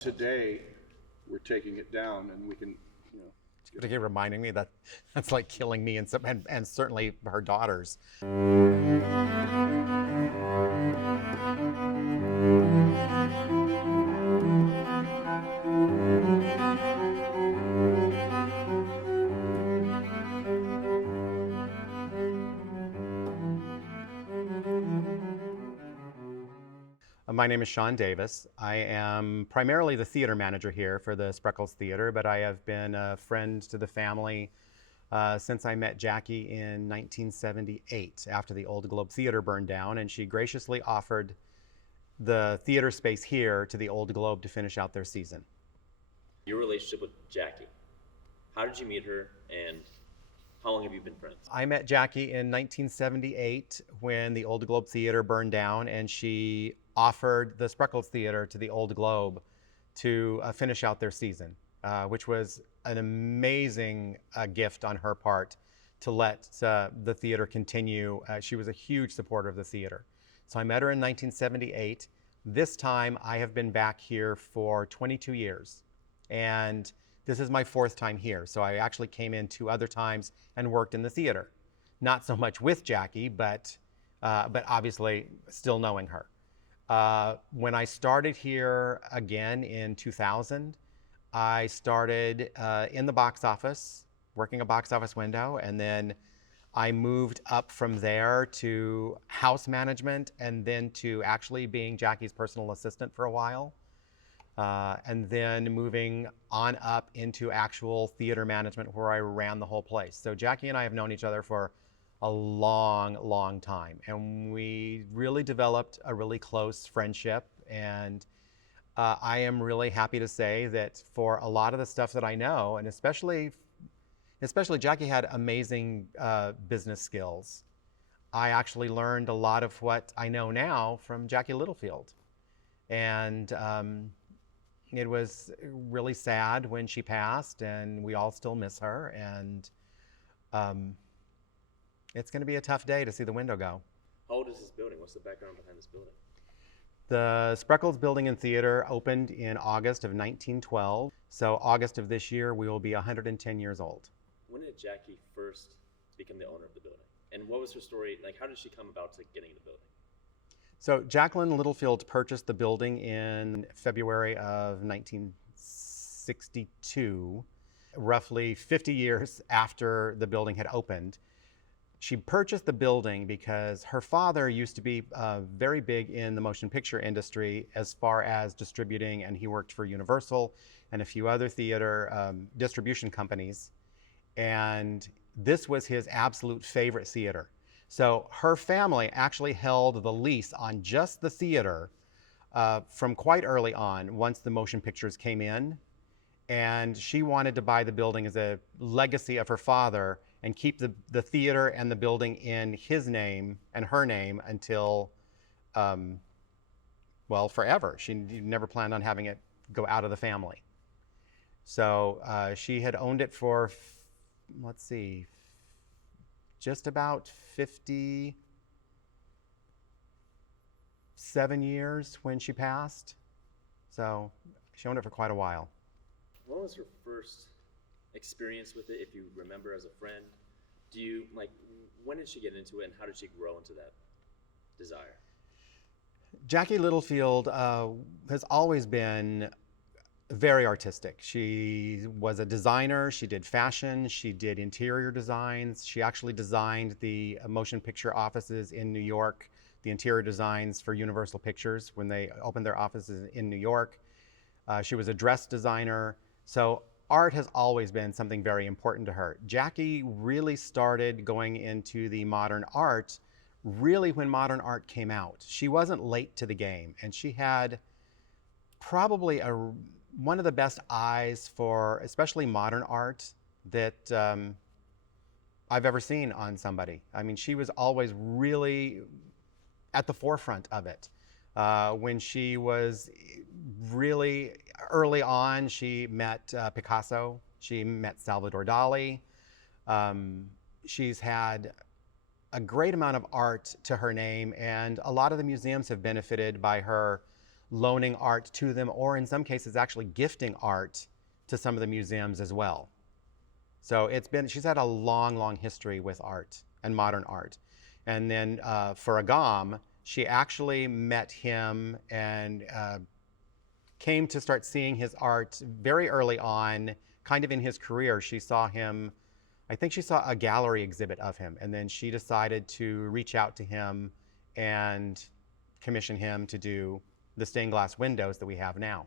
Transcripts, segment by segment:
Today, we're taking it down, and we can, you know. To keep reminding me that that's like killing me and certainly her daughters. My name is Sean Davis. I am primarily the theater manager here for the Spreckels Theater, but I have been a friend to the family since I met Jackie in 1978 after the Old Globe Theater burned down, and she graciously offered the theater space here to the Old Globe to finish out their season. Your relationship with Jackie, how did you meet her and how long have you been friends? I met Jackie in 1978 when the Old Globe Theater burned down, and she offered the Spreckels Theater to the Old Globe to finish out their season, which was an amazing gift on her part to let the theater continue. She was a huge supporter of the theater. So I met her in 1978. This time I have been back here for 22 years, and this is my fourth time here. So I actually came in 2 other times and worked in the theater. Not so much with Jackie, but obviously still knowing her. When I started here again in 2000, I started in the box office, working a box office window, and then I moved up from there to house management and then to actually being Jackie's personal assistant for a while. And then moving on up into actual theater management where I ran the whole place. So Jackie and I have known each other for a long, long time. And we really developed a really close friendship. And I am really happy to say that for a lot of the stuff that I know, and especially Jackie had amazing business skills. I actually learned a lot of what I know now from Jackie Littlefield. And it was really sad when she passed, and we all still miss her. And it's going to be a tough day to see the window go. How old is this building? What's the background behind this building? The Spreckels Building and Theater opened in August of 1912. So August of this year, we will be 110 years old. When did Jackie first become the owner of the building? And what was her story? Like, how did she come about to getting the building? So Jacqueline Littlefield purchased the building in February of 1962, roughly 50 years after the building had opened. She purchased the building because her father used to be very big in the motion picture industry as far as distributing, and he worked for Universal and a few other theater distribution companies. And this was his absolute favorite theater. So her family actually held the lease on just the theater from quite early on, once the motion pictures came in. And she wanted to buy the building as a legacy of her father and keep the theater and the building in his name and her name until, well, forever. She never planned on having it go out of the family. So she had owned it for, let's see, just about 57 years when she passed. So she owned it for quite a while. What was her first experience with it, if you remember, as a friend? When did she get into it, and how did she grow into that desire? Jackie Littlefield has always been very artistic. She was a designer. She did fashion. She did interior designs. She actually designed the motion picture offices in New York, the interior designs for Universal Pictures when they opened their offices in New York. She was a dress designer. So art has always been something very important to her. Jackie really started going into the modern art really when modern art came out. She wasn't late to the game, and she had probably one of the best eyes for especially modern art that I've ever seen on somebody. I mean, she was always really at the forefront of it. When she was really early on, she met Picasso, she met Salvador Dali. She's had a great amount of art to her name, and a lot of the museums have benefited by her loaning art to them, or in some cases actually gifting art to some of the museums as well. So she's had a long, long history with art and modern art. And then for Agam, she actually met him and came to start seeing his art very early on, kind of in his career. She saw him, I think she saw a gallery exhibit of him, and then she decided to reach out to him and commission him to do the stained glass windows that we have now.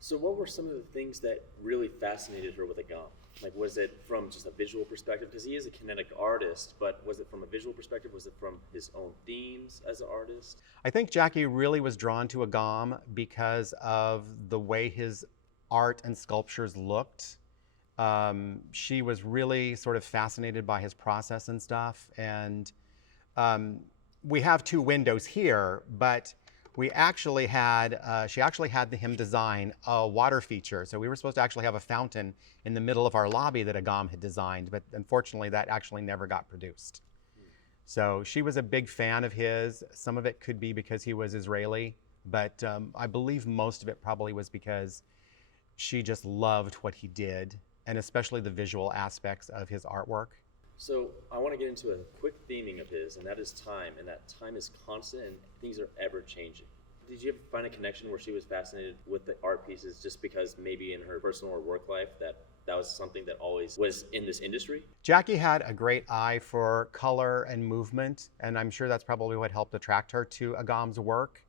So what were some of the things that really fascinated her with Agam? Like, was it from just a visual perspective? Because he is a kinetic artist, but was it from a visual perspective? Was it from his own themes as an artist? I think Jackie really was drawn to Agam because of the way his art and sculptures looked. She was really sort of fascinated by his process and stuff. And we have two windows here, but we actually had, she actually had him design a water feature. So we were supposed to actually have a fountain in the middle of our lobby that Agam had designed, but unfortunately that actually never got produced. So she was a big fan of his. Some of it could be because he was Israeli, but I believe most of it probably was because she just loved what he did, and especially the visual aspects of his artwork. So I want to get into a quick theming of his, and that is time, and that time is constant and things are ever changing. Did you ever find a connection where she was fascinated with the art pieces just because maybe in her personal or work life that was something that always was in this industry? Jackie had a great eye for color and movement, and I'm sure that's probably what helped attract her to Agam's work.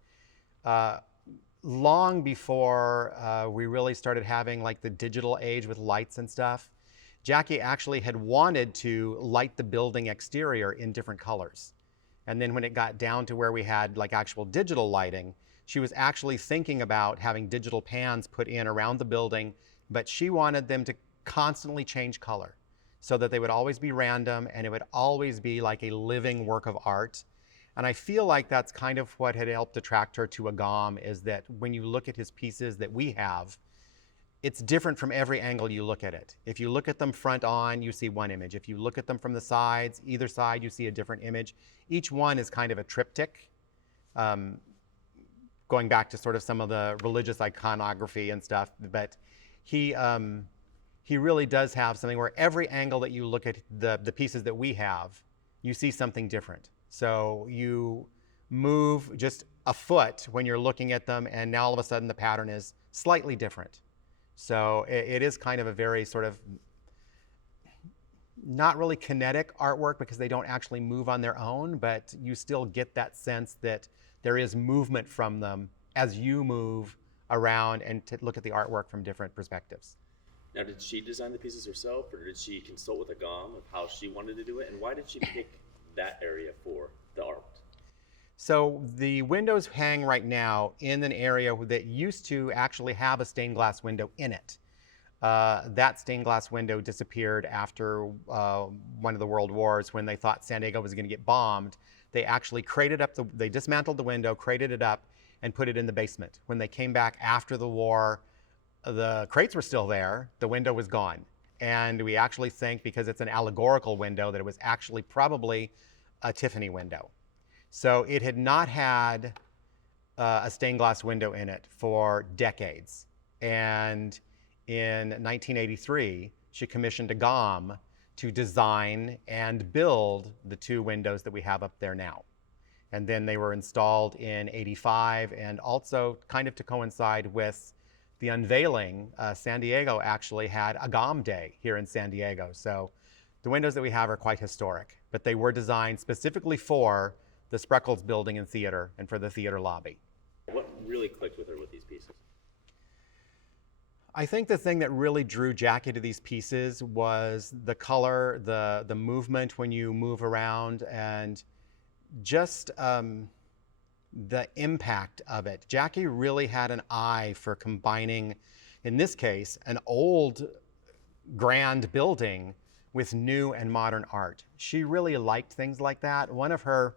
Long before we really started having like the digital age with lights and stuff, Jackie actually had wanted to light the building exterior in different colors. And then when it got down to where we had like actual digital lighting, she was actually thinking about having digital pans put in around the building, but she wanted them to constantly change color so that they would always be random and it would always be like a living work of art. And I feel like that's kind of what had helped attract her to Agam, is that when you look at his pieces that we have, it's different from every angle you look at it. If you look at them front on, you see one image. If you look at them from the sides, either side, you see a different image. Each one is kind of a triptych, going back to sort of some of the religious iconography and stuff. But he really does have something where every angle that you look at the pieces that we have, you see something different. So you move just a foot when you're looking at them, and now all of a sudden the pattern is slightly different. So it is kind of a very sort of not really kinetic artwork because they don't actually move on their own, but you still get that sense that there is movement from them as you move around and to look at the artwork from different perspectives. Now, did she design the pieces herself, or did she consult with Agam of how she wanted to do it? And why did she pick that area for the art? So the windows hang right now in an area that used to actually have a stained glass window in it. That stained glass window disappeared after one of the world wars when they thought San Diego was going to get bombed. They actually crated up they dismantled the window, crated it up, and put it in the basement. When they came back after the war, the crates were still there, the window was gone. And we actually think, because it's an allegorical window, that it was actually probably a Tiffany window. So it had not had a stained glass window in it for decades. And in 1983, she commissioned Agam to design and build the two windows that we have up there now. And then they were installed in '85, and also kind of to coincide with the unveiling, San Diego actually had Agam Day here in San Diego. So the windows that we have are quite historic, but they were designed specifically for the Spreckels building and theater and for the theater lobby. What really clicked with her with these pieces? I think the thing that really drew Jackie to these pieces was the color, the movement when you move around, and just the impact of it. Jackie really had an eye for combining, in this case, an old grand building with new and modern art. She really liked things like that. One of her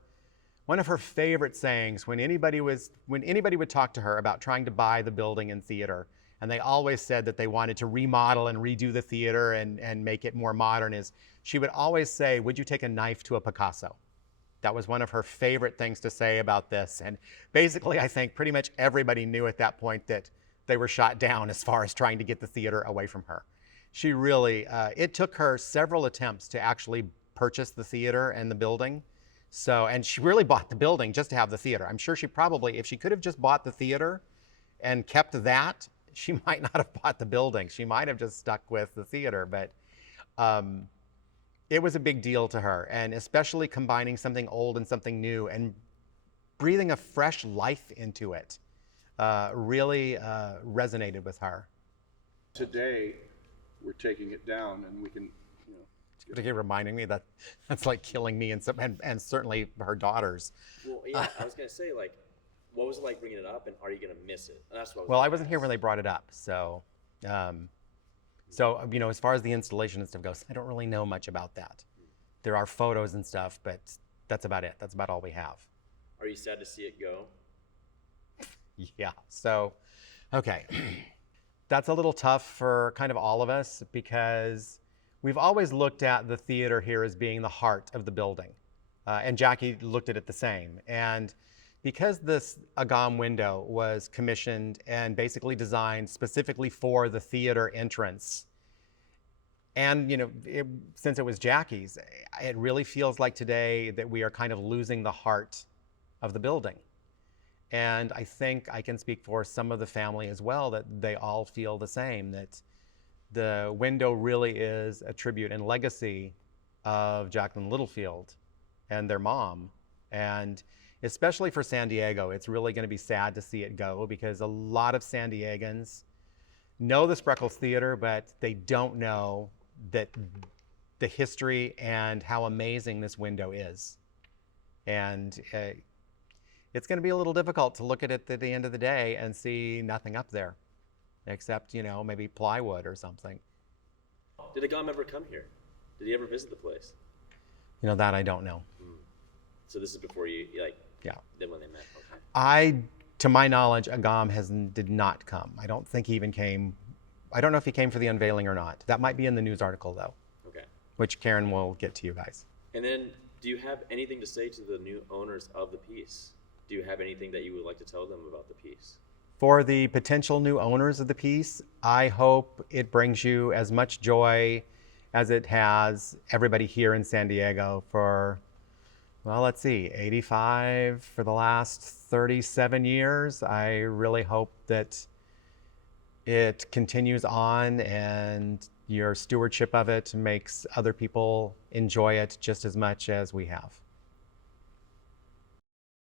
favorite sayings when anybody would talk to her about trying to buy the building and theater, and they always said that they wanted to remodel and redo the theater and make it more modern, is she would always say, "Would you take a knife to a Picasso?" That was one of her favorite things to say about this. And basically, I think pretty much everybody knew at that point that they were shot down as far as trying to get the theater away from her. She really, it took her several attempts to actually purchase the theater and the building. So, and she really bought the building just to have the theater. I'm sure she probably, if she could have just bought the theater and kept that, she might not have bought the building. She might have just stuck with the theater, but it was a big deal to her, and especially combining something old and something new and breathing a fresh life into it really resonated with her. Today, we're taking it down, and we can, You're reminding me that that's like killing me and certainly her daughters. Well, yeah, I was gonna say, like, what was it like bringing it up, and are you gonna miss it? And that's what Well, I wasn't here when they brought it up, so as far as the installation and stuff goes, I don't really know much about that. There are photos and stuff, but that's about it. That's about all we have. Are you sad to see it go? Yeah. So, okay. That's a little tough for kind of all of us because we've always looked at the theater here as being the heart of the building. And Jackie looked at it the same. And because this Agam window was commissioned and basically designed specifically for the theater entrance, and since it was Jackie's, it really feels like today that we are kind of losing the heart of the building. And I think I can speak for some of the family as well that they all feel the same, that the window really is a tribute and legacy of Jacqueline Littlefield and their mom. And especially for San Diego, it's really going to be sad to see it go because a lot of San Diegans know the Spreckels Theater, but they don't know that the history and how amazing this window is. And it's going to be a little difficult to look at it at the end of the day and see nothing up there, except, maybe plywood or something. Did Agam ever come here? Did he ever visit the place? That I don't know. So this is before you, Yeah. then when they met, okay. To my knowledge, Agam did not come. I don't think he even came. I don't know if he came for the unveiling or not. That might be in the news article, though. Okay. Which Karen will get to you guys. And then, do you have anything to say to the new owners of the piece? Do you have anything that you would like to tell them about the piece? For the potential new owners of the piece, I hope it brings you as much joy as it has everybody here in San Diego for, well, let's see, 85 for the last 37 years. I really hope that it continues on and your stewardship of it makes other people enjoy it just as much as we have.